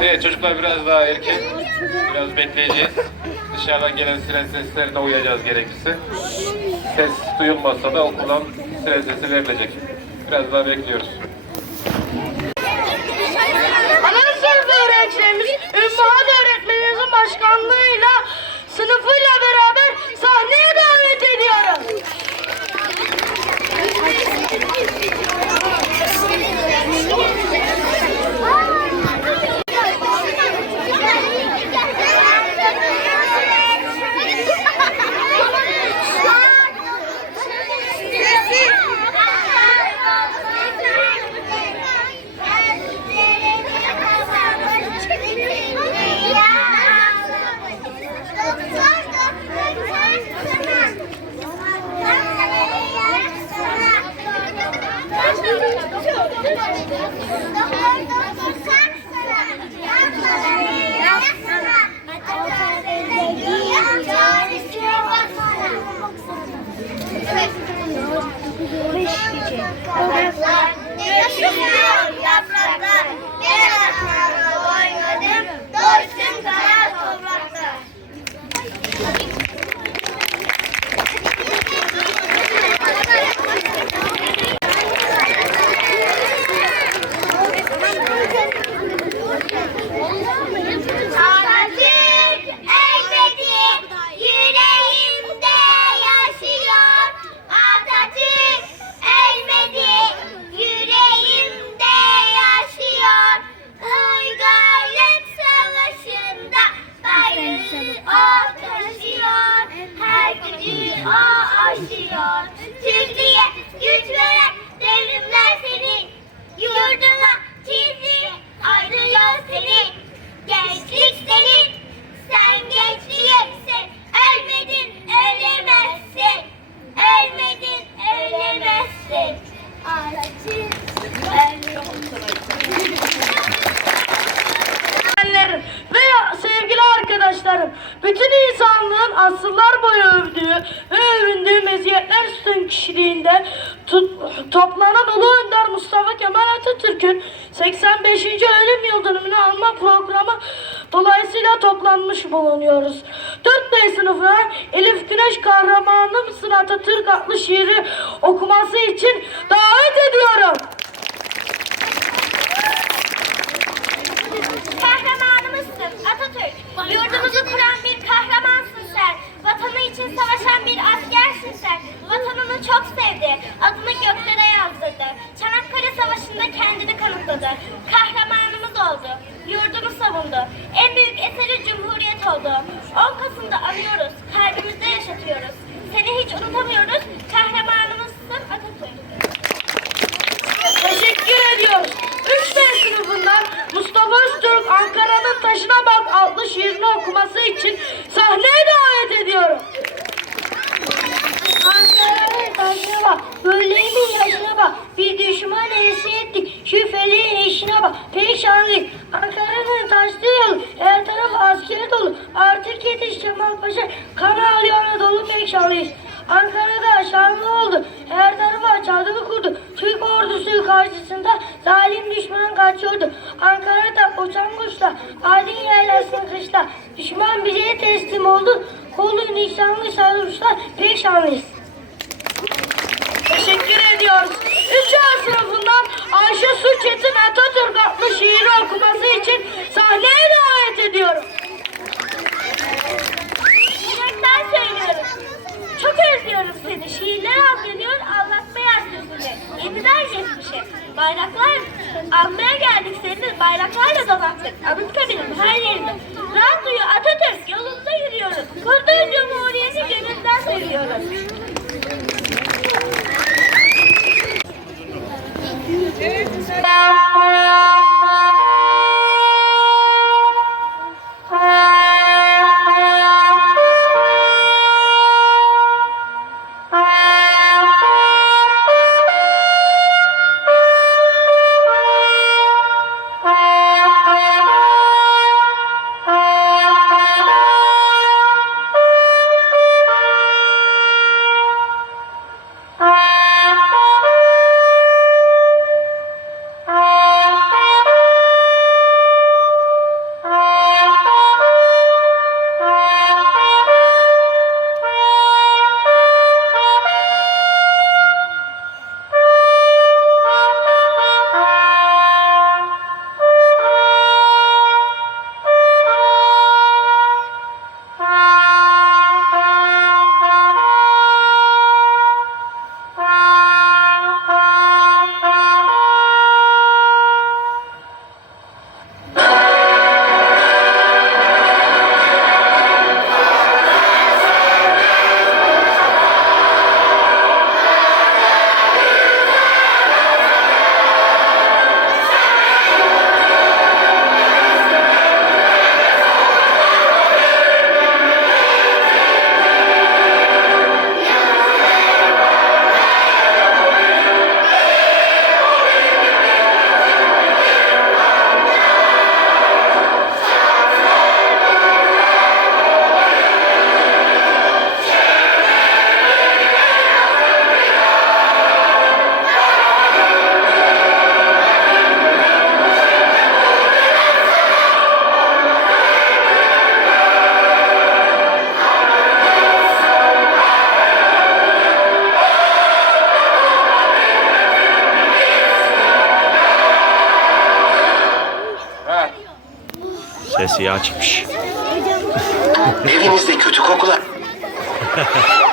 Evet çocuklar biraz daha erken. Biraz bekleyeceğiz. Dışarıdan gelen siren seslerine uyacağız gerekirse. Ses duyulmazsa da okuldan siren sesi verilecek. Biraz daha bekliyoruz. Ana sınıf öğrencilerimiz Ümmühan öğretmenimizin başkanlığıyla sınıfıyla beraber aşıyor. Türkiye güç veren devrimler seni. Yurduna çizdi ayrılıyor seni. Gençlik senin, sen gençliyeksin. Ölmedin, ölemezsin. Ölmedin, ölemezsin. Öğretmenlerim ve sevgili arkadaşlarım, bütün insanlığın asırlar boyu övdüğü ve övündüğü meziyetler üstün kişiliğinde tut- toplanan Ulu Önder Mustafa Kemal Atatürk'ün 85. ölüm yıl dönümünü anma programı dolayısıyla toplanmış bulunuyoruz. 4B sınıfına Elif Güneş kahramanı mısın Atatürk adlı şiiri okuması için davet ediyorum. Kahramanımızsın Atatürk. Yurdumuzu kuran bir için savaşan bir askersin sen. Vatanını çok sevdi. Adını göklere yazdırdı. Çanakkale Savaşı'nda kendini kanıtladı. Kahramanımız oldu. Yurdunu savundu. En büyük eseri Cumhuriyet oldu. 10 Kasım'da anıyoruz. Kalbimizde yaşatıyoruz. Seni hiç unutamıyoruz. Kahramanımızsın Atatürk. Teşekkür ediyoruz. 3B sınıfından Mustafa Öztürk Ankara'nın Taşına Bak adlı şiirini okuması için sahneye davet ediyorum. Ankara'nın bak, bölleğimin yaşına bak, bir düşman esi ettik, şüpheli eşine bak, perişanlık. Ankara'nın taşlı yolu, her taraf asker dolu, artık yetiş Cemal Paşa, kan ağlıyor Anadolu perişanlıyız. Ankara'da şanlı oldu, her tarafa çadırı kurdu, Türk ordusu karşısında zalim düşman kaçıyordu. Ankara'da uçan kuşlar, adil yerlesin kışla, düşman bize teslim oldu, kolu nişanlı sarılmışlar, perişanlıyız. 小苏姐在哪做？Sesi açmış. Evimizde kötü kokular.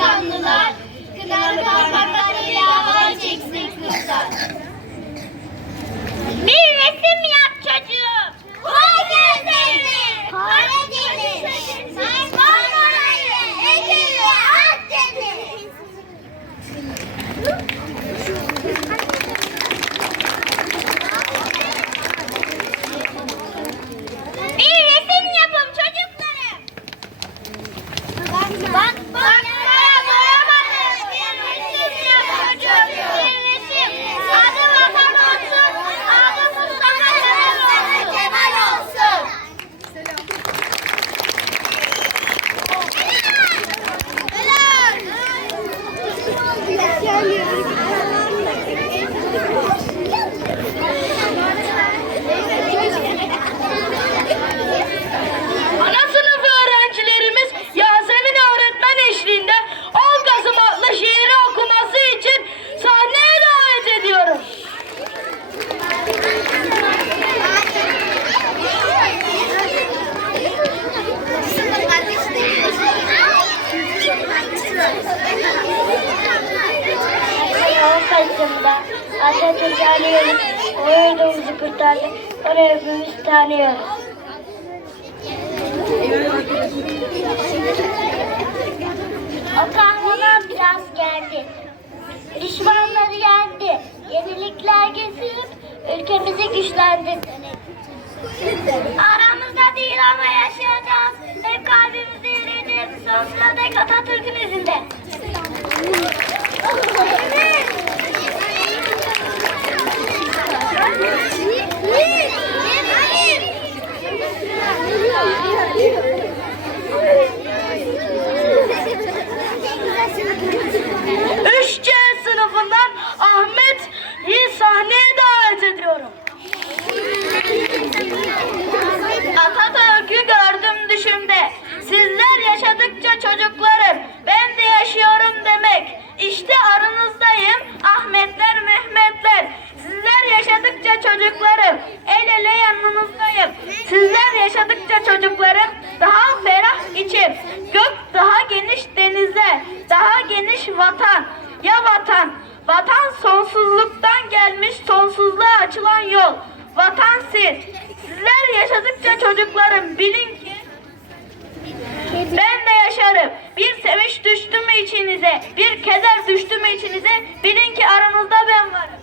damlalar, kınalı parmaklarıyla havaya çeksin kızlar. Bir resim tane, onu hepimiz tanıyoruz. O kahraman biraz geldi. Düşmanları yendi. Yenilikler getirip ülkemizi güçlendirdi. Aramızda değil ama yaşayacağız. Hep kalbimizde yerinde sonsuza dek Atatürk'ün izinde. vatan. Ya vatan? Vatan sonsuzluktan gelmiş sonsuzluğa açılan yol. Vatan siz. Sizler yaşadıkça çocuklarım bilin ki ben de yaşarım. Bir sevinç düştü mü içinize, bir keder düştü mü içinize bilin ki aranızda ben varım.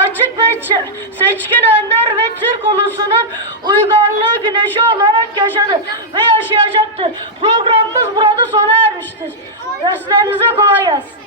açık ve seçkin ender ve Türk ulusunun uygarlığı güneşi olarak yaşadı ve yaşayacaktır. Programımız burada sona ermiştir. Derslerinize kolay gelsin.